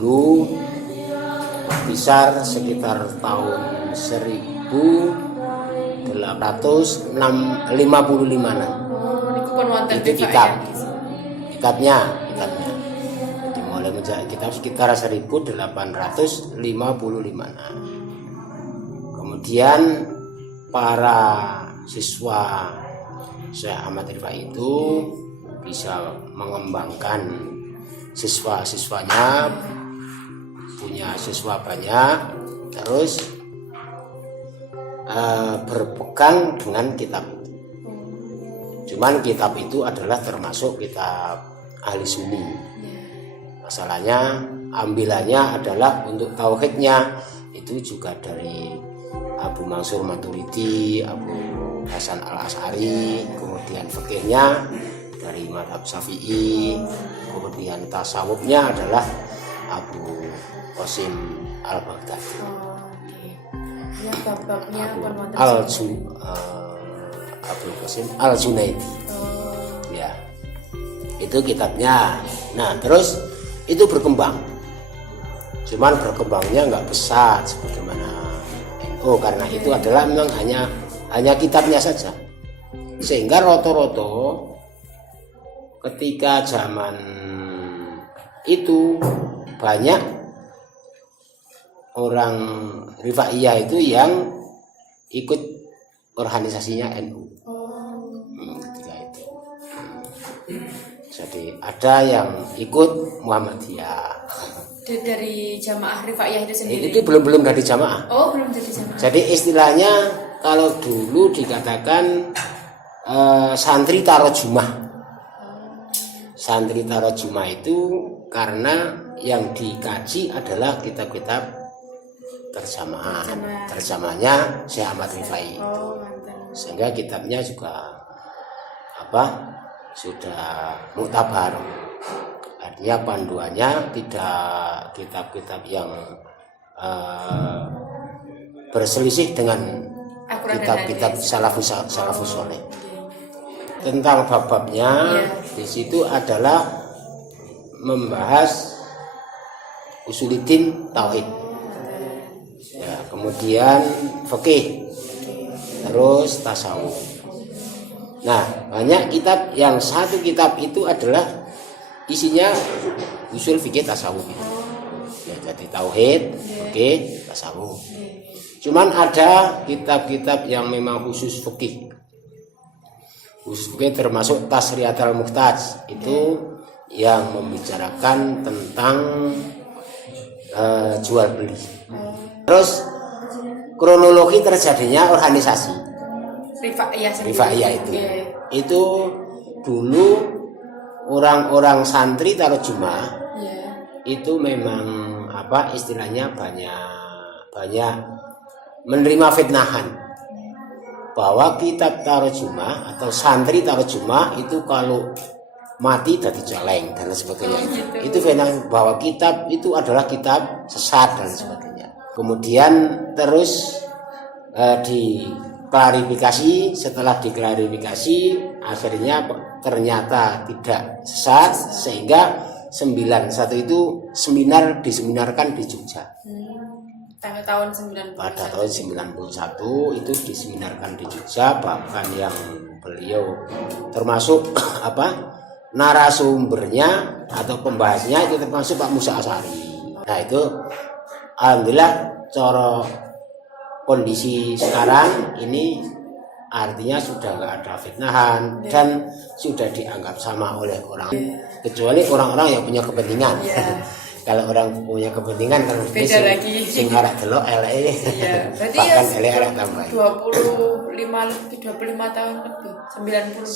dulu berkisar sekitar tahun 1855-an. Itu kitabnya. Dimulai menjadi kitab sekitar 1855-an. Kemudian para siswa Syekh Ahmad Rifai itu bisa mengembangkan siswa-siswanya, punya siswa banyak, terus berpegang dengan kitab. Cuman kitab itu adalah termasuk kitab ahli sunni. Masalahnya ambilannya adalah untuk tauhidnya itu juga dari Abu Mansur Maturidi, Abu Hasan Al-Asy'ari, kemudian fikihnya dari mazhab Syafi'i, kemudian tasawufnya adalah Abu Qasim Al-Baghdadi. Ya, bab-babnya Abu Qasim Al-Junaidi. Ya. Itu kitabnya. Nah, terus itu berkembang. Cuman berkembangnya nggak besar sebagaimana NU, karena itu adalah memang hanya kitabnya saja. Sehingga roto-roto ketika zaman itu banyak orang Rifaiyah itu yang ikut organisasinya NU. Ketika itu. Jadi ada yang ikut Muhammadiyah. Dari jamaah Rifaiyah itu sendiri. Itu belum dari jamaah. Oh, belum dari jamaah. Jadi istilahnya kalau dulu dikatakan santri tarojumah. Santri tarojumah itu karena yang dikaji adalah kitab-kitab terjemahnya Syekh Ahmad Rifai. Sehingga kitabnya juga sudah muktabar. Artinya panduannya tidak kitab-kitab yang berselisih dengan kitab-kitab salafus saleh. Tentang bab-babnya di situ adalah membahas usuluddin tauhid. Ya, kemudian fikih, terus tasawuf. Nah, banyak kitab, yang satu kitab itu adalah isinya usul fikih tasawuf. Ya, jadi tauhid, fikih, tasawuf. Cuman ada kitab-kitab yang memang khusus fikih. Khusus fikih termasuk Tasriyatul Muhtaj, itu yang membicarakan tentang jual beli. Terus kronologi terjadinya organisasi Rifaiyah itu dulu orang-orang santri tarojumah itu memang istilahnya banyak menerima fitnahan bahwa kitab tarojumah atau santri tarojumah itu kalau mati jadi celeng dan sebagainya. Itu fitnah bahwa kitab itu adalah kitab sesat dan sebagainya. Kemudian terus diklarifikasi, setelah diklarifikasi akhirnya ternyata tidak sesat, sehingga 91 itu diseminarkan di Jogja. Pada tahun 91. Pada tahun 91 itu diseminarkan di Jogja, bahkan yang beliau termasuk narasumbernya atau pembahasnya itu termasuk Pak Musa Asy'ari. Nah, itu alhamdulillah cara kondisi sekarang ini artinya sudah nggak ada fitnahan dan sudah dianggap sama oleh orang, kecuali orang-orang yang punya kepentingan. Kalau orang punya kepentingan kan beda lagi. Sing arek delok eleke. Bahkan eleke arek tambah. 25 tahun lebih. 92.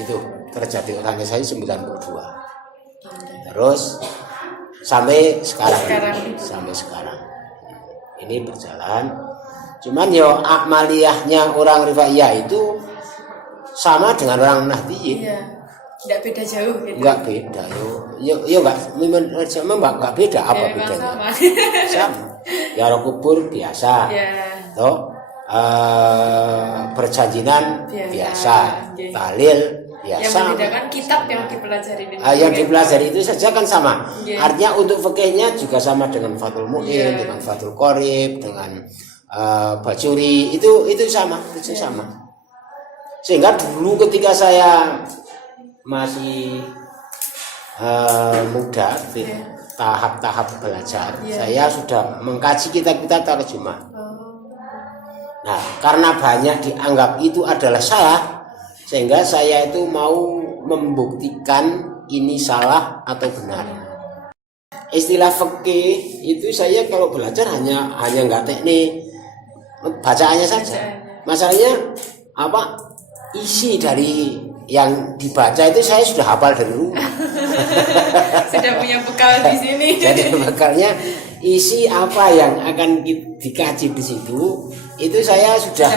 Itu terjadi organisasi 92. Terus sampai sekarang. Ini berjalan. Cuman amaliyahnya orang Rifaiyah itu sama dengan orang Nahdliyin. Tidak beda jauh gitu. Enggak beda enggak beda apa bedanya? Sama. Ya kubur biasa. Toh berjanjinan biasa. Tahlil Ya, yang sama. membedakan kitab yang dipelajari ini. Yang dipelajari itu saja kan sama. Yeah. Artinya untuk fikihnya juga sama dengan Fathul Mu'in, Yeah. dengan Fathul Qorib, dengan Bajuri, itu sama, itu sama. Sehingga dulu ketika saya masih muda, tahap-tahap belajar, saya sudah mengkaji kitab-kitab tarjumah. Nah, karena banyak dianggap itu adalah salah, sehingga saya itu mau membuktikan ini salah atau benar. Istilah fikih itu saya kalau belajar hanya nggak teknik bacaannya saja. Masalahnya apa? Isi dari yang dibaca itu saya sudah hafal dari rumah. Sudah punya bekal di sini. Jadi bekalnya isi apa yang akan dikaji di situ itu saya sudah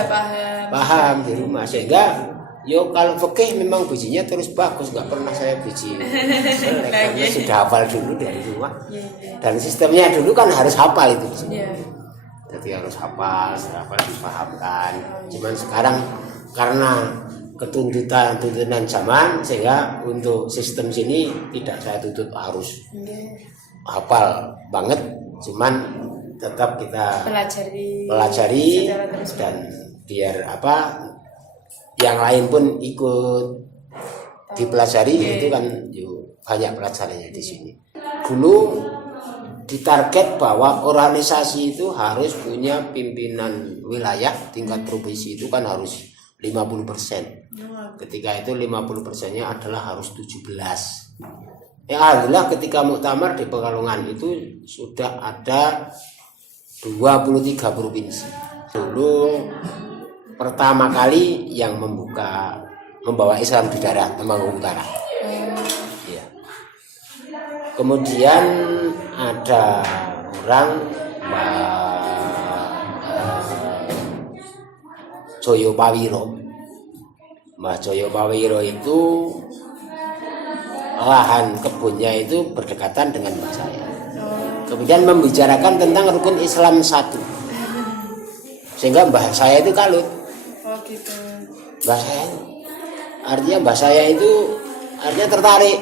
paham di rumah, sehingga yo kalau fikih memang bijinya terus bagus, nggak pernah saya biji jelek karena sudah hafal dulu dari rumah. Dan sistemnya dulu kan harus hafal itu. Jadi harus hafal, dipahamkan. Cuman sekarang karena tuntutan zaman, sehingga untuk sistem sini tidak saya tuntut harus hafal banget, cuman tetap kita pelajari dan biar apa yang lain pun ikut dipelajari. Itu kan banyak pelajarannya di sini. Dulu ditarget bahwa organisasi itu harus punya pimpinan wilayah tingkat provinsi, itu kan harus 50%. Ketika itu 50%-nya adalah harus 17. Ya alhamdulillah ketika muktamar di Pekalongan itu sudah ada 23 provinsi. Dulu pertama kali yang membawa Islam di daerah Temanggung Utara. Ya. Kemudian ada orang Joyo Pawiro. Mbah Joyo Pawiro itu lahan kebunnya itu berdekatan dengan mbah saya. Kemudian membicarakan tentang rukun Islam 1. Sehingga mbah saya itu kalut. Oh gitu. Mbah saya itu artinya tertarik.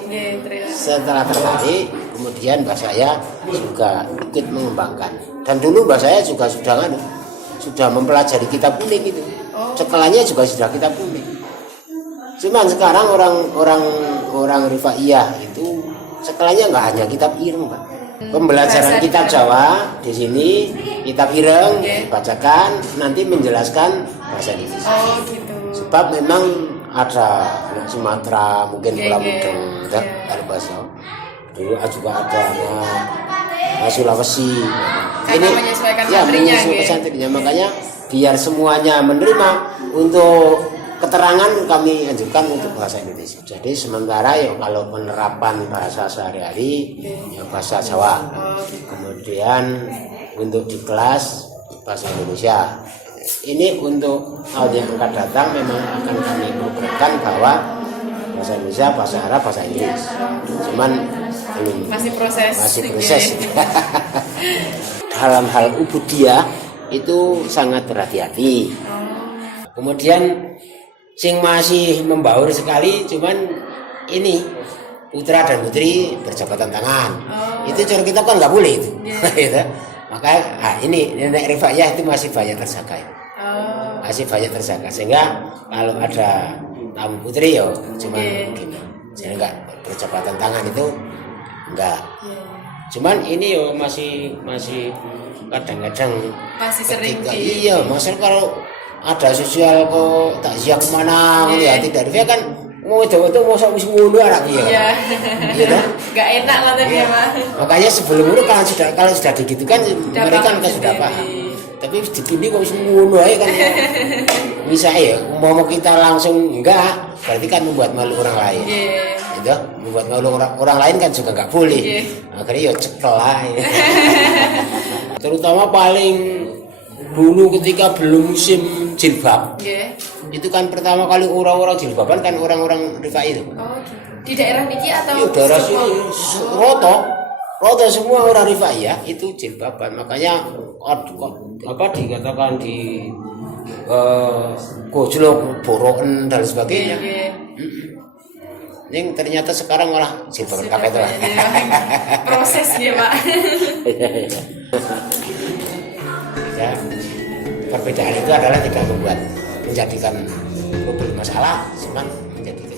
Setelah tertarik, kemudian mbah saya juga ikut mengembangkan. Dan dulu mbah saya juga sudah mempelajari kitab kuning itu. Sekolahnya juga sudah kitab kuning. Cuman sekarang orang Rifaiyah itu sekolahnya nggak hanya kitab ireng, Pak. Pembelajaran kitab Jawa di sini, kitab ireng dibacakan, nanti menjelaskan bahasa Indonesia. Oh gitu. Sebab memang ada Sumatera, mungkin Pulau Mudeng, ada bahasa. Dulu juga ada Sulawesi. Ini menyesuaikan santrinya, makanya biar semuanya menerima. Untuk keterangan kami anjurkan untuk bahasa Indonesia. Jadi sementara ya kalau penerapan bahasa sehari-hari ya bahasa Jawa. Kemudian untuk di kelas bahasa Indonesia. Ini untuk tahun yang akan datang memang akan kami programkan bahwa bahasa Indonesia, bahasa Arab, bahasa Inggris. Cuman masih proses. Dalam hal ubudiyah itu sangat berhati-hati. Kemudian sing masih membaur sekali, cuman ini putra dan putri berjabatan tangan. Itu cara kita kan nggak boleh itu. Gitu. Makanya ini nenek Rifaiyah itu masih banyak terjaga. Masih banyak terjaga, sehingga kalau ada tamu putri ya cuman gini. Jadi enggak berjabatan tangan itu enggak. Cuman ini yo masih kadang-kadang masih sering iya, masalah kalau ada sosial kok takziah kemana ya tidak dia kan mau itu masa wis ngono anak dia. Iya. Gitu. Enggak enak lah tadi ya, Pak. Makanya sebelum itu kalau sudah digitukan mereka kan sudah paham. Tapi dipilih kok wis ngono ae kan. Bisa ya, mau kita langsung enggak, berarti kan membuat malu orang lain. Gitu. Membuat malu orang lain kan juga enggak boleh. Akhirnya ya cekel ae. Terutama paling dulu ketika belum musim jilbab, itu kan pertama kali orang-orang jilbaban kan orang-orang Rifai itu. Oh gitu. Di daerah niki atau? Iya, daerah sini roto semua orang Rifai ya itu jilbaban. Makanya apa dikatakan di gojlok boroken dan sebagainya. Yang ternyata sekarang malah silver cup itu. Proses ya Pak. Ya, perbedaan itu adalah tidak menjadikan problem masalah, cuman menjadikan